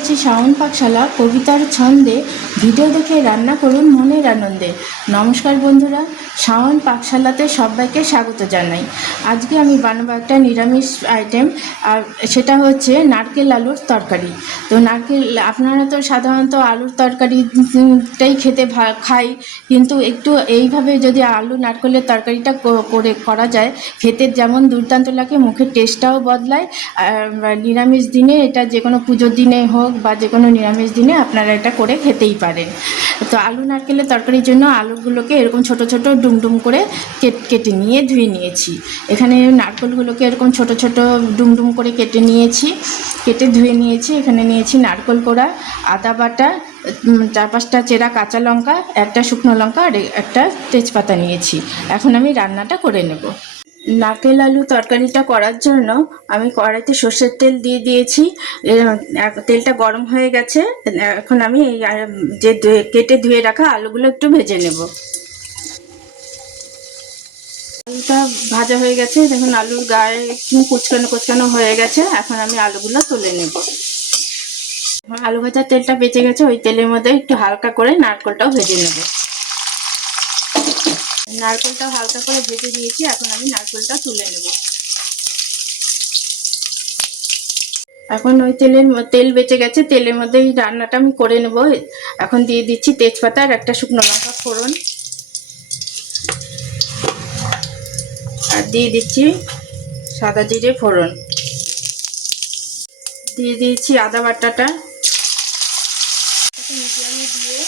করছি শাওন পাকশালা কবিতার ছন্দে। ভিডিও দেখে রান্না করুন মনের আনন্দে। নমস্কার বন্ধুরা, শাওন পাকশালাতে সবাইকে স্বাগত জানাই। আজকে আমি বানাবো একটা নিরামিষ আইটেম, আর সেটা হচ্ছে নারকেল আলুর তরকারি। তো আপনারা তো সাধারণত আলুর তরকারিটাই খেতে খাই, কিন্তু একটু এইভাবে যদি আলু নারকেলের তরকারিটা করা যায়, খেতে যেমন দুর্দান্ত লাগে, মুখের টেস্টটাও বদলায়। আর নিরামিষ দিনে এটা যে কোনো পুজোর দিনে হোক বা যে কোনো নিরামিষ দিনে আপনারা এটা করে খেতেই পারেন। তো আলু নারকেলের তরকারির জন্য আলুগুলোকে এরকম ছোট ছোট ডুমডুম করে কেটে নিয়ে ধুয়ে নিয়েছি। এখানে নারকেলগুলোকে এরকম ছোট ছোট ডুমডুম করে কেটে ধুয়ে নিয়েছি। এখানে নিয়েছি নারকেল কোড়া, আদা বাটা, 4-5টা চেরা কাঁচা লঙ্কা, একটা শুকনো লঙ্কা আর একটা তেজপাতা নিয়েছি। এখন আমি রান্নাটা করে নেব। নারকেল আলু তরকারিটা করার জন্য আমি কড়াইতে সর্ষের তেল দিয়ে দিয়েছি। তেলটা গরম হয়ে গেছে। এখন আমি যে কেটে ধুয়ে রাখা আলুগুলো একটু ভেজে নেব। আলুটা ভাজা হয়ে গেছে, দেখুন আলুর গায়ে একটু কুচকানো হয়ে গেছে। এখন আমি আলুগুলো তুলে নেব। আলু ভাজার তেলটা বেঁচে গেছে, ওই তেলের মধ্যে একটু হালকা করে নারকেলটাও ভেজে নেব। নারকেলটাও হালকা করে ভেজে নিয়েছি, এখন আমি নারকেলটা তুলে নেব। এখন ওই তেল বেঁচে গেছে, তেলের মধ্যে এই রান্নাটা আমি করে নেব। এখন দিয়ে দিচ্ছি তেজপাতা আর একটা শুকনো লঙ্কা ফোড়ন, আর দিয়ে দিচ্ছি সাদা জিরে ফোড়ন, দিয়ে দিয়েছি আদা বাটাটা। মিডিয়ামে দিয়ে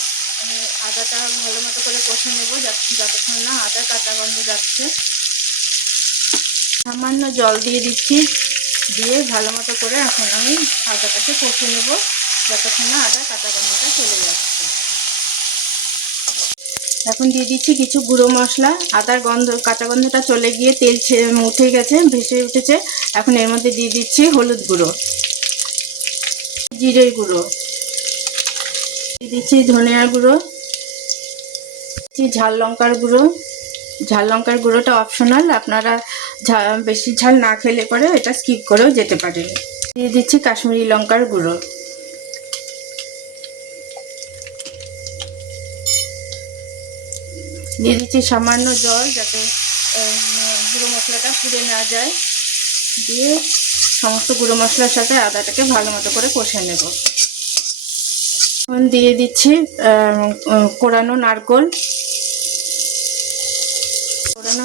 আমি আদাটা ভালো মতো করে কষে নেব, যতক্ষণ না আদার কাঁচা গন্ধ যাচ্ছে। সামান্য জল দিয়ে দিচ্ছি, দিয়ে ভালো মতো করে এখন আমি আদাটাকে কষে নেব যতক্ষণ না আদার কাঁচা গন্ধটা চলে যাচ্ছে। এখন দিয়ে দিচ্ছি কিছু গুঁড়ো মশলা। আদার কাঁচা গন্ধটা চলে গিয়ে তেল উঠে গেছে, ভেসে উঠেছে। এখন এর মধ্যে দিয়ে দিচ্ছি হলুদ গুঁড়ো, জিরের গুঁড়ো, দিয়ে দিচ্ছি ধনিয়ার গুঁড়ো, ঝাল লঙ্কার গুঁড়ো। ঝাল লঙ্কার গুঁড়োটা অপশনাল, আপনারা বেশি ঝাল না খেলে পরে এটা স্কিপ করেও যেতে পারেন। দিয়ে দিচ্ছি কাশ্মীরি লঙ্কার গুঁড়ো, দিয়ে দিচ্ছি সামান্য জল, যাতে গুঁড়ো মশলাটা পুড়ে না যায়। দিয়ে সমস্ত গুঁড়ো মশলার সাথে আদাটাকে ভালো মতো করে কষে নেব। এখন দিয়ে দিচ্ছি কোরানো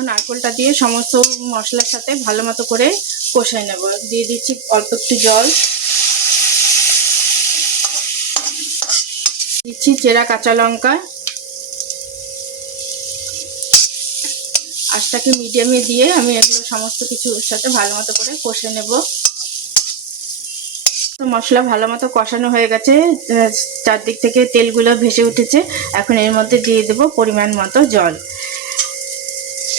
নারকেলটা দিয়ে সমস্ত মশলার সাথে ভালো মতো করে কষে নেব। দিয়ে দিচ্ছি অল্প একটু জল, দিচ্ছি চেরা কাঁচা লঙ্কা। আঁচটাকে মিডিয়ামে দিয়ে আমি এগুলো সমস্ত কিছুর সাথে ভালো মতো করে কষে নেব। মশলা ভালো মতো কষানো হয়ে গেছে, চারদিক থেকে তেলগুলো ভেসে উঠেছে। এখন এর মধ্যে দিয়ে দেব পরিমাণ মতো জল।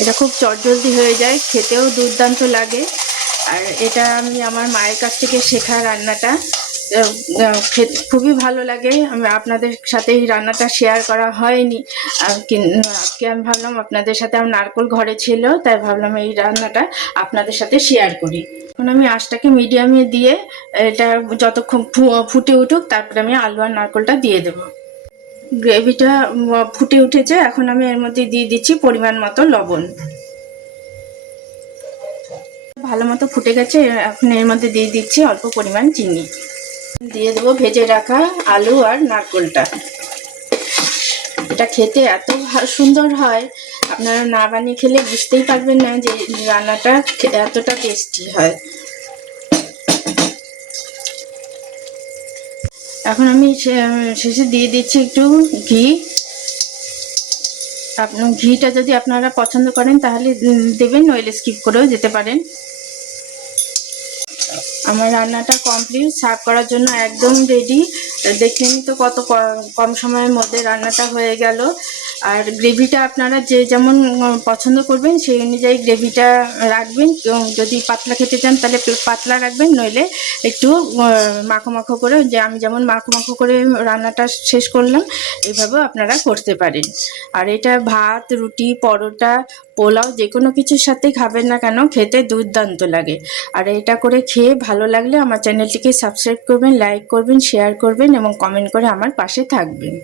এটা খুব চটজলদি হয়ে যায়, খেতেও দুর্দান্ত লাগে। আর এটা আমি আমার মায়ের কাছ থেকে শেখা রান্নাটা, খুবই ভালো লাগে। আমি আপনাদের সাথে এই রান্নাটা শেয়ার করা হয়নি, আজকে আমি ভাবলাম আপনাদের সাথে, আমার নারকেল ঘরে ছিল তাই ভাবলাম এই রান্নাটা আপনাদের সাথে শেয়ার করি। এখন আমি আঁচটাকে মিডিয়ামে দিয়ে এটা যতক্ষণ ফুটে উঠুক, তারপরে আমি আলু আর নারকেলটা দিয়ে দেবো। গ্রেভিটা ফুটে উঠেছে, এখন আমি এর মধ্যে দিয়ে দিচ্ছি পরিমাণ মতো লবণ। ভালো মতো ফুটে গেছে, এখন এর মধ্যে দিয়ে দিচ্ছি অল্প পরিমাণ চিনি। দিয়ে দেবো ভেজে রাখা আলু আর নারকেলটা। এটা খেতে এত সুন্দর হয়, আপনারা না বানিয়ে খেলে বুঝতেই পারবেন না যে রান্নাটা এতটা টেস্টি হয়। এখন আমি শেষে দিয়ে দিচ্ছি একটু ঘি। ঘিটা যদি আপনারা পছন্দ করেন তাহলে দেবেন, নইলে স্কিপ করেও যেতে পারেন। আমার রান্নাটা কমপ্লিট, সার্ভ করার জন্য একদম রেডি। দেখলেন তো কত কম সময়ের মধ্যে রান্নাটা হয়ে গেল। আর গ্রেভিটা আপনারা যে যেমন পছন্দ করবেন সেই অনুযায়ী গ্রেভিটা রাখবেন। যদি পাতলা খেতে চান তাহলে পাতলা রাখবেন, নইলে একটু মাখো মাখো করে, যে আমি যেমন মাখো মাখো করে রান্নাটা শেষ করলাম এইভাবেও আপনারা করতে পারেন। আর এটা ভাত, রুটি, পরোটা, পোলাও যে কোনো কিছুর সাথে খাবেন না কেন, খেতে দুর্দান্ত লাগে। আর এটা করে খেয়ে ভালো লাগলে আমার চ্যানেলটিকে সাবস্ক্রাইব করবেন, লাইক করবেন, শেয়ার করবেন এবং কমেন্ট করে আমার পাশে থাকবেন।